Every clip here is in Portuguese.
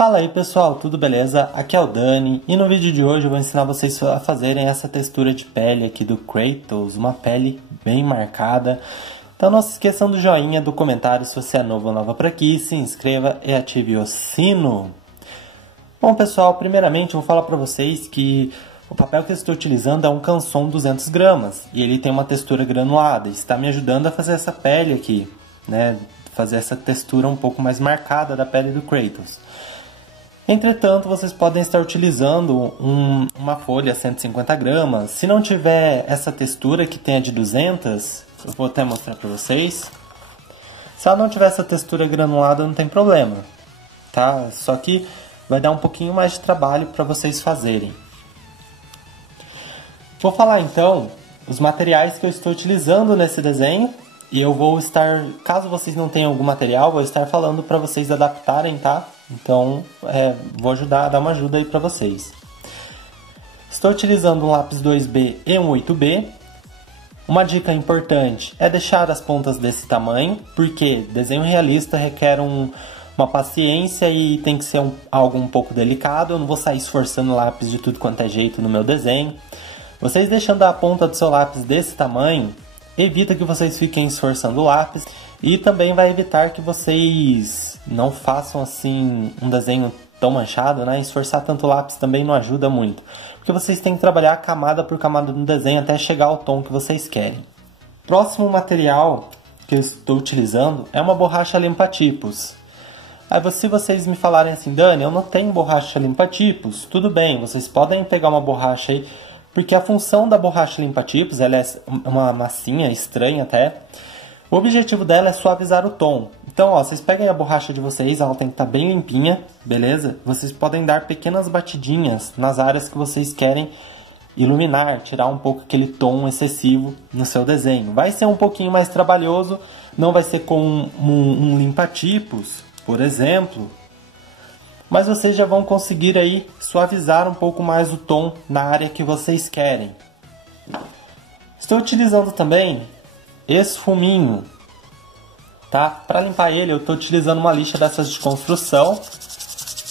Fala aí pessoal, tudo beleza? Aqui é o Dani e no vídeo de hoje eu vou ensinar vocês a fazerem essa textura de pele aqui do Kratos, uma pele bem marcada. Então não se esqueçam do joinha, do comentário se você é novo ou nova por aqui, se inscreva e ative o sino. Bom pessoal, primeiramente eu vou falar para vocês que o papel que eu estou utilizando é um Canson 200 gramas e ele tem uma textura granulada, está me ajudando a fazer essa pele aqui, né? Fazer essa textura um pouco mais marcada da pele do Kratos. Entretanto, vocês podem estar utilizando uma folha 150 gramas. Se não tiver essa textura que tem a de 200, eu vou até mostrar para vocês. Se ela não tiver essa textura granulada, não tem problema, tá? Só que vai dar um pouquinho mais de trabalho para vocês fazerem. Vou falar então os materiais que eu estou utilizando nesse desenho. E eu vou estar, caso vocês não tenham algum material, vou estar falando para vocês adaptarem, tá? Então, vou dar uma ajuda aí para vocês. Estou utilizando um lápis 2B e um 8B. Uma dica importante é deixar as pontas desse tamanho, porque desenho realista requer uma paciência e tem que ser algo um pouco delicado. Eu não vou sair esforçando o lápis de tudo quanto é jeito no meu desenho. Vocês deixando a ponta do seu lápis desse tamanho, evita que vocês fiquem esforçando o lápis e também vai evitar que vocês não façam assim um desenho tão manchado, né? Esforçar tanto o lápis também não ajuda muito, porque vocês têm que trabalhar camada por camada no desenho até chegar ao tom que vocês querem. Próximo material que eu estou utilizando é uma borracha limpa-tipos. Aí se vocês me falarem assim, Dani, eu não tenho borracha limpa-tipos, tudo bem, vocês podem pegar uma borracha aí, porque a função da borracha limpa-tipos, ela é uma massinha estranha até. O objetivo dela é suavizar o tom. Então, ó, vocês peguem a borracha de vocês, ela tem que estar bem limpinha, beleza? Vocês podem dar pequenas batidinhas nas áreas que vocês querem iluminar, tirar um pouco aquele tom excessivo no seu desenho. Vai ser um pouquinho mais trabalhoso, não vai ser com um limpa-tipos, por exemplo, mas vocês já vão conseguir aí suavizar um pouco mais o tom na área que vocês querem. Estou utilizando também esfuminho, tá? Para limpar ele eu estou utilizando uma lixa dessas de construção.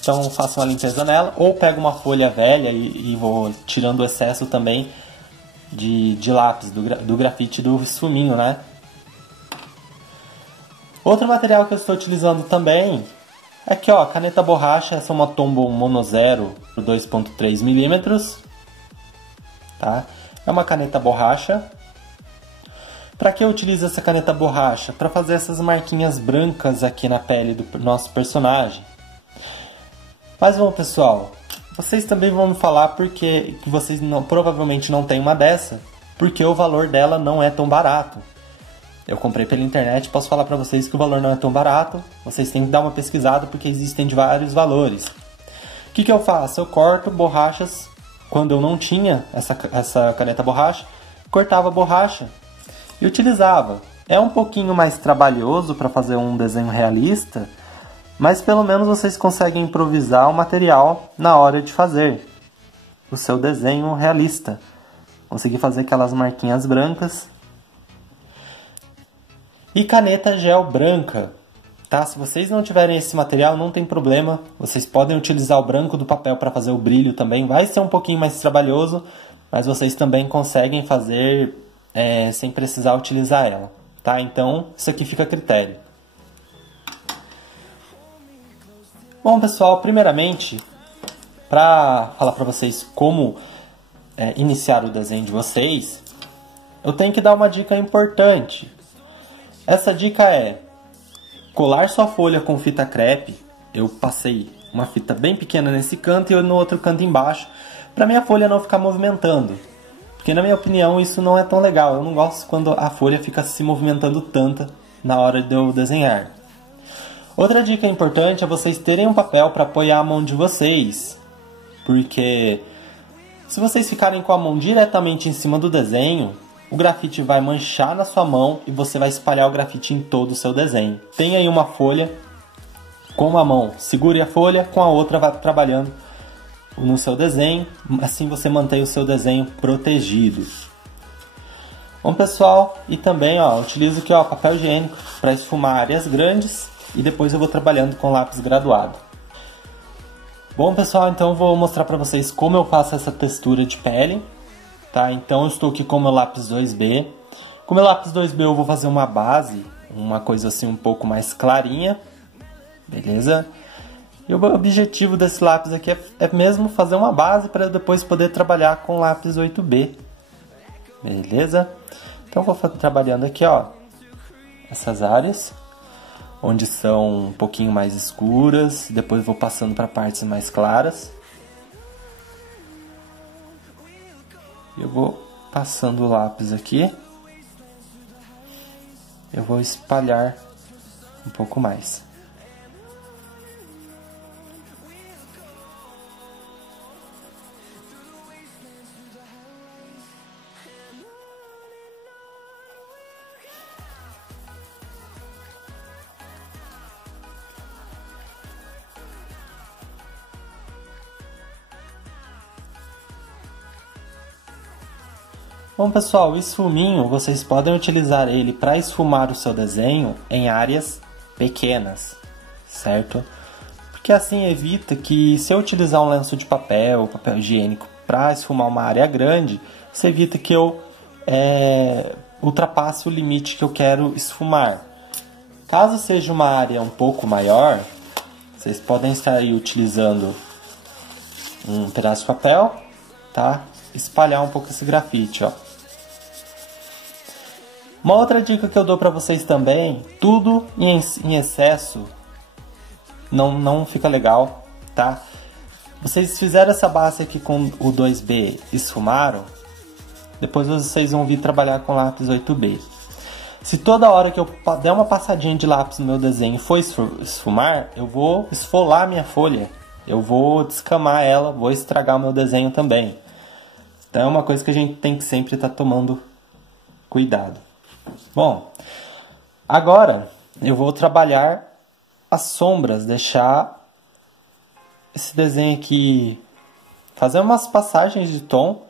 Então faço uma limpeza nela, ou pego uma folha velha e vou tirando o excesso também de lápis, do grafite do esfuminho, né? Outro material que eu estou utilizando também aqui, ó, caneta borracha, essa é uma Tombow Mono Zero 2.3 mm, tá? É uma caneta borracha. Para que eu utilizo essa caneta borracha? Para fazer essas marquinhas brancas aqui na pele do nosso personagem. Mas bom, pessoal, vocês também vão me falar porque que vocês provavelmente não têm uma dessa, porque o valor dela não é tão barato. Eu comprei pela internet, posso falar para vocês que o valor não é tão barato. Vocês têm que dar uma pesquisada porque existem de vários valores. O que eu faço? Eu corto borrachas. Quando eu não tinha essa caneta borracha, cortava a borracha e utilizava. É um pouquinho mais trabalhoso para fazer um desenho realista, mas pelo menos vocês conseguem improvisar o material na hora de fazer o seu desenho realista. Conseguir fazer aquelas marquinhas brancas. E caneta gel branca, tá? Se vocês não tiverem esse material, não tem problema. Vocês podem utilizar o branco do papel para fazer o brilho também. Vai ser um pouquinho mais trabalhoso, mas vocês também conseguem fazer sem precisar utilizar ela, tá? Então, isso aqui fica a critério. Bom, pessoal, primeiramente, para falar para vocês como iniciar o desenho de vocês, eu tenho que dar uma dica importante. Essa dica é colar sua folha com fita crepe. Eu passei uma fita bem pequena nesse canto e no outro canto embaixo, para minha folha não ficar movimentando. Porque na minha opinião isso não é tão legal. Eu não gosto quando a folha fica se movimentando tanto na hora de eu desenhar. Outra dica importante é vocês terem um papel para apoiar a mão de vocês. Porque se vocês ficarem com a mão diretamente em cima do desenho, o grafite vai manchar na sua mão e você vai espalhar o grafite em todo o seu desenho. Tem aí uma folha, com uma mão segure a folha, com a outra vai trabalhando no seu desenho. Assim você mantém o seu desenho protegido. Bom, pessoal, e também utilizo aqui papel higiênico para esfumar áreas grandes e depois eu vou trabalhando com lápis graduado. Bom, pessoal, então eu vou mostrar para vocês como eu faço essa textura de pele, tá? Então eu estou aqui com o meu lápis 2B. Com o meu lápis 2B eu vou fazer uma base, uma coisa assim um pouco mais clarinha, beleza? E o objetivo desse lápis aqui é mesmo fazer uma base para depois poder trabalhar com o lápis 8B, beleza? Então eu vou trabalhando aqui, ó, essas áreas onde são um pouquinho mais escuras, depois vou passando para partes mais claras. Eu vou passando o lápis aqui, eu vou espalhar um pouco mais. Bom, pessoal, o esfuminho, vocês podem utilizar ele para esfumar o seu desenho em áreas pequenas, certo? Porque assim evita que, se eu utilizar um lenço de papel, papel higiênico, para esfumar uma área grande, isso evita que eu ultrapasse o limite que eu quero esfumar. Caso seja uma área um pouco maior, vocês podem estar aí utilizando um pedaço de papel, tá? Espalhar um pouco esse grafite, ó. Uma outra dica que eu dou para vocês também, tudo em excesso não fica legal, tá? Vocês fizeram essa base aqui com o 2B, esfumaram, depois vocês vão vir trabalhar com lápis 8B. Se toda hora que eu der uma passadinha de lápis no meu desenho e for esfumar, eu vou esfolar minha folha, eu vou descamar ela, vou estragar o meu desenho também. Então é uma coisa que a gente tem que sempre estar tomando cuidado. Bom, agora eu vou trabalhar as sombras, deixar esse desenho aqui, fazer umas passagens de tom.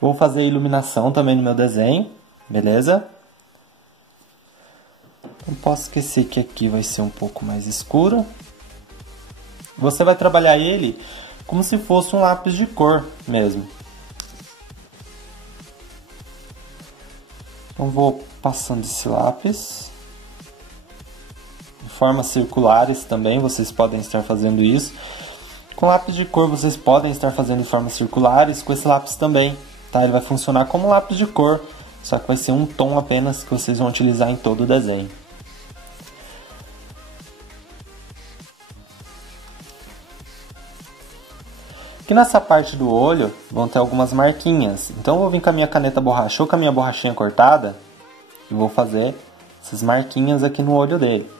Vou fazer iluminação também no meu desenho, beleza? Não posso esquecer que aqui vai ser um pouco mais escuro. Você vai trabalhar ele como se fosse um lápis de cor mesmo. Então vou passando esse lápis de formas circulares também, vocês podem estar fazendo isso. Com lápis de cor vocês podem estar fazendo de formas circulares, com esse lápis também, tá? Ele vai funcionar como lápis de cor, só que vai ser um tom apenas que vocês vão utilizar em todo o desenho. Aqui nessa parte do olho vão ter algumas marquinhas, então eu vou vir com a minha caneta borracha ou com a minha borrachinha cortada e vou fazer essas marquinhas aqui no olho dele.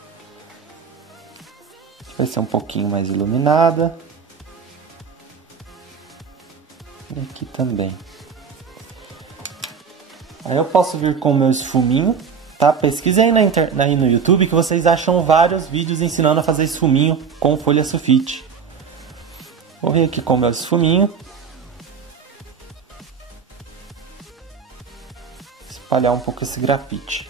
Vai ser um pouquinho mais iluminada. E aqui também. Aí eu posso vir com o meu esfuminho, tá? Pesquisem aí no YouTube que vocês acham vários vídeos ensinando a fazer esfuminho com folha sulfite. Vou vir aqui com o meu esfuminho. Espalhar um pouco esse grafite.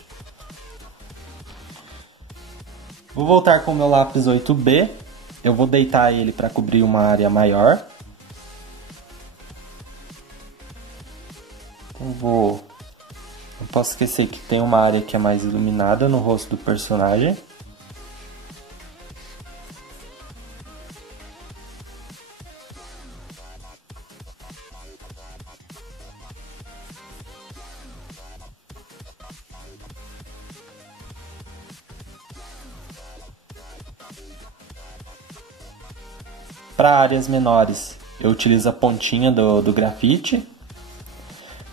Vou voltar com o meu lápis 8B. Eu vou deitar ele para cobrir uma área maior. Então não posso esquecer que tem uma área que é mais iluminada no rosto do personagem. Para áreas menores, eu utilizo a pontinha do grafite.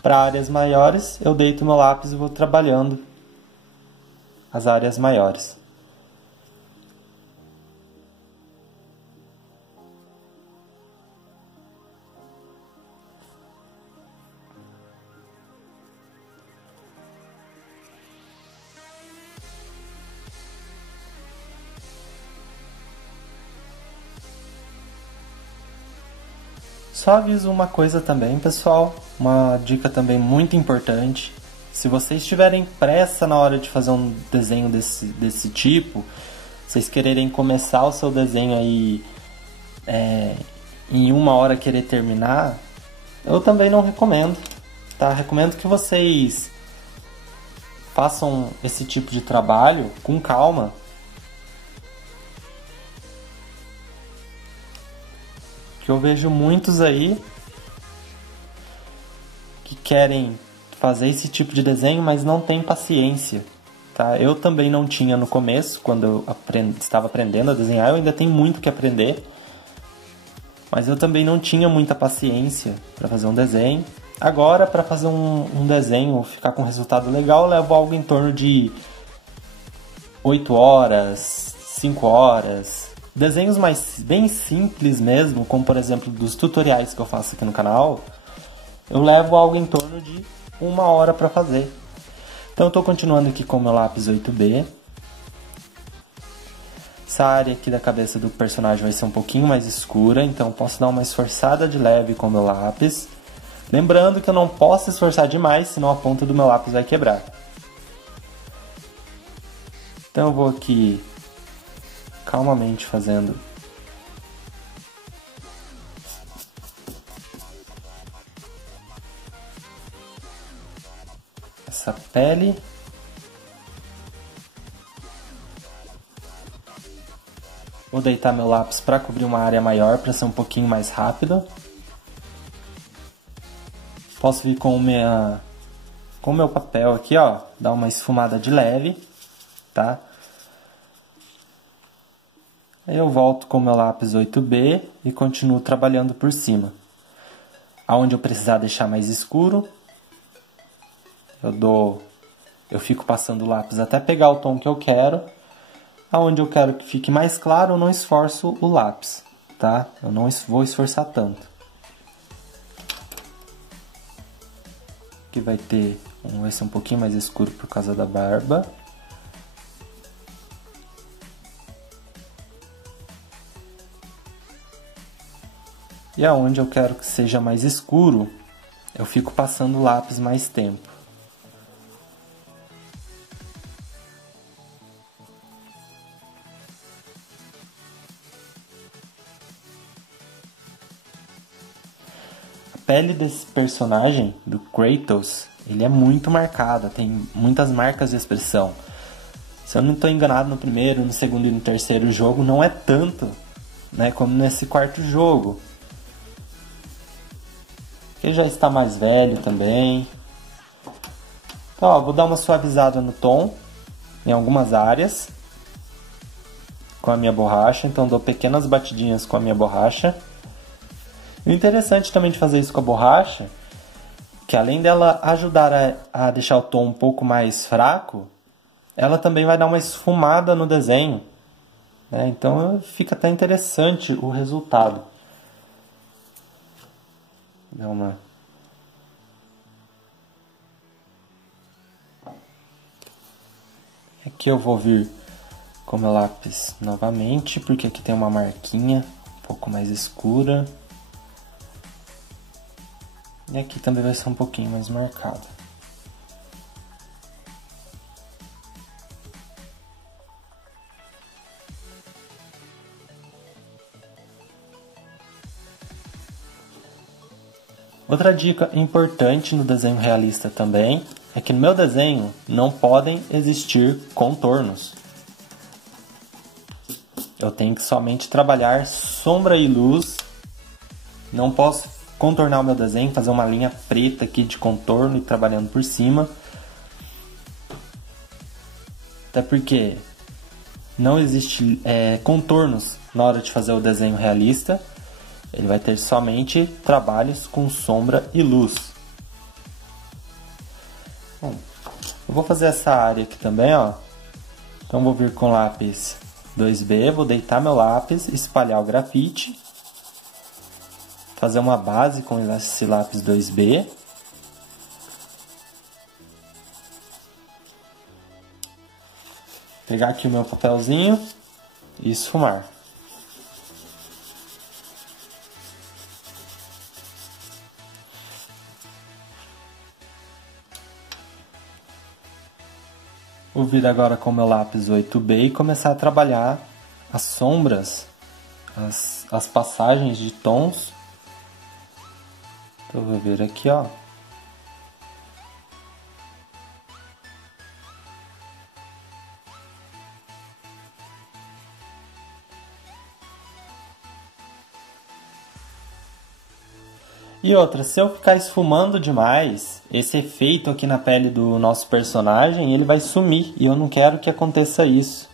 Para áreas maiores, eu deito meu lápis e vou trabalhando as áreas maiores. Só aviso uma coisa também, pessoal, uma dica também muito importante. Se vocês tiverem pressa na hora de fazer um desenho desse tipo, vocês quererem começar o seu desenho aí em 1 hora querer terminar, eu também não recomendo, tá? Recomendo que vocês façam esse tipo de trabalho com calma. Que eu vejo muitos aí que querem fazer esse tipo de desenho, mas não tem paciência, tá? Eu também não tinha no começo, quando eu estava aprendendo a desenhar, eu ainda tenho muito que aprender, mas eu também não tinha muita paciência para fazer um desenho. Agora, para fazer um desenho ficar com um resultado legal, eu levo algo em torno de 8 horas, 5 horas. Desenhos bem simples mesmo, como por exemplo dos tutoriais que eu faço aqui no canal, eu levo algo em torno de 1 hora para fazer. Então eu estou continuando aqui com o meu lápis 8B. Essa área aqui da cabeça do personagem vai ser um pouquinho mais escura, então eu posso dar uma esforçada de leve com o meu lápis. Lembrando que eu não posso esforçar demais, senão a ponta do meu lápis vai quebrar. Então eu vou aqui calmamente fazendo essa pele. Vou deitar meu lápis para cobrir uma área maior, para ser um pouquinho mais rápido. Posso vir com o meu papel aqui, ó, dar uma esfumada de leve, tá? Aí eu volto com o meu lápis 8B e continuo trabalhando por cima. Aonde eu precisar deixar mais escuro, eu fico passando o lápis até pegar o tom que eu quero. Aonde eu quero que fique mais claro, eu não esforço o lápis, tá? Eu não vou esforçar tanto. Aqui vai ser um pouquinho mais escuro por causa da barba. E aonde eu quero que seja mais escuro, eu fico passando o lápis mais tempo. A pele desse personagem, do Kratos, ele é muito marcada, tem muitas marcas de expressão. Se eu não estou enganado, no primeiro, no segundo e no terceiro jogo não é tanto, né, como nesse quarto jogo. Ele já está mais velho também. Então, ó, vou dar uma suavizada no tom em algumas áreas com a minha borracha. Então dou pequenas batidinhas com a minha borracha. O interessante também de fazer isso com a borracha, que além dela ajudar a deixar o tom um pouco mais fraco, ela também vai dar uma esfumada no desenho, né? Então fica até interessante o resultado. Dá uma... Aqui eu vou vir com meu lápis novamente, porque aqui tem uma marquinha um pouco mais escura. E aqui também vai ser um pouquinho mais marcado. Outra dica importante no desenho realista também é que no meu desenho não podem existir contornos. Eu tenho que somente trabalhar sombra e luz. Não posso contornar o meu desenho, fazer uma linha preta aqui de contorno e trabalhando por cima. Até porque não existe contornos na hora de fazer o desenho realista. Ele vai ter somente trabalhos com sombra e luz. Bom, eu vou fazer essa área aqui também, ó. Então vou vir com lápis 2B, vou deitar meu lápis, espalhar o grafite. Fazer uma base com esse lápis 2B. Pegar aqui o meu papelzinho e esfumar. Vou vir agora com o meu lápis 8B e começar a trabalhar as sombras as passagens de tons. Então, eu vou ver aqui, ó. E outra, se eu ficar esfumando demais, esse efeito aqui na pele do nosso personagem, ele vai sumir. E eu não quero que aconteça isso.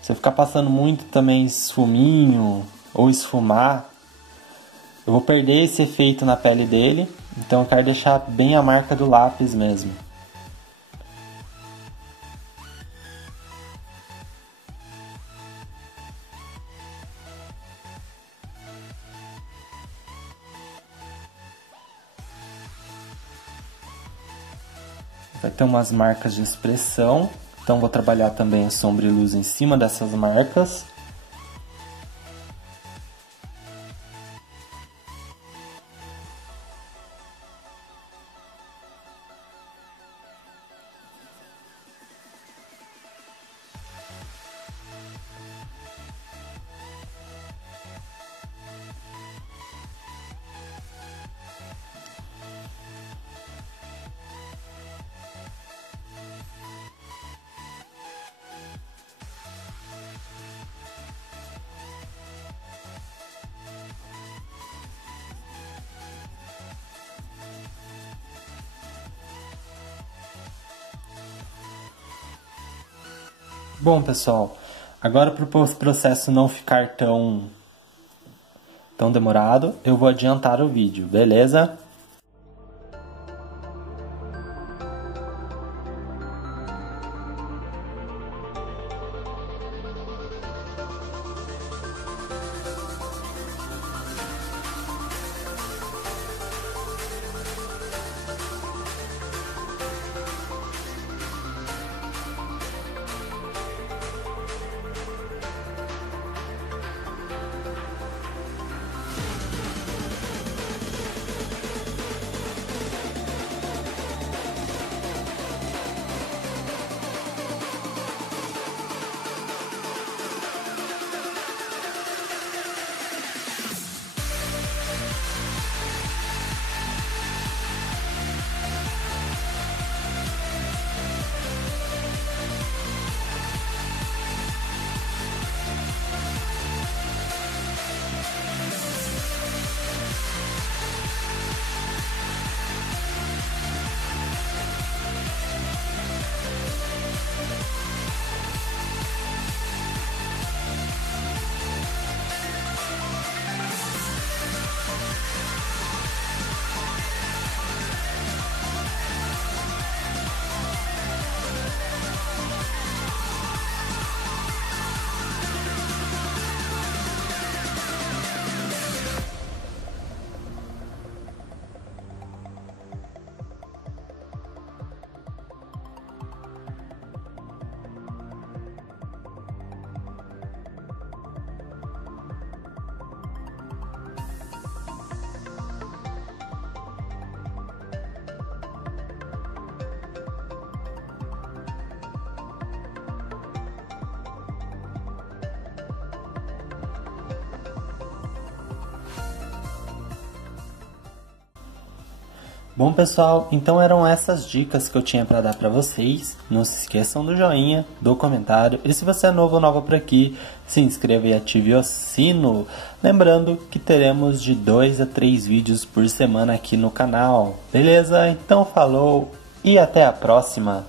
Se eu ficar passando muito também esfuminho ou esfumar, eu vou perder esse efeito na pele dele. Então eu quero deixar bem a marca do lápis mesmo. Vai ter umas marcas de expressão, então vou trabalhar também a sombra e luz em cima dessas marcas. Bom, pessoal, agora para o processo não ficar tão demorado, eu vou adiantar o vídeo, beleza? Bom, pessoal, então eram essas dicas que eu tinha para dar para vocês. Não se esqueçam do joinha, do comentário. E se você é novo ou nova por aqui, se inscreva e ative o sino. Lembrando que teremos de 2 a 3 vídeos por semana aqui no canal. Beleza? Então falou e até a próxima!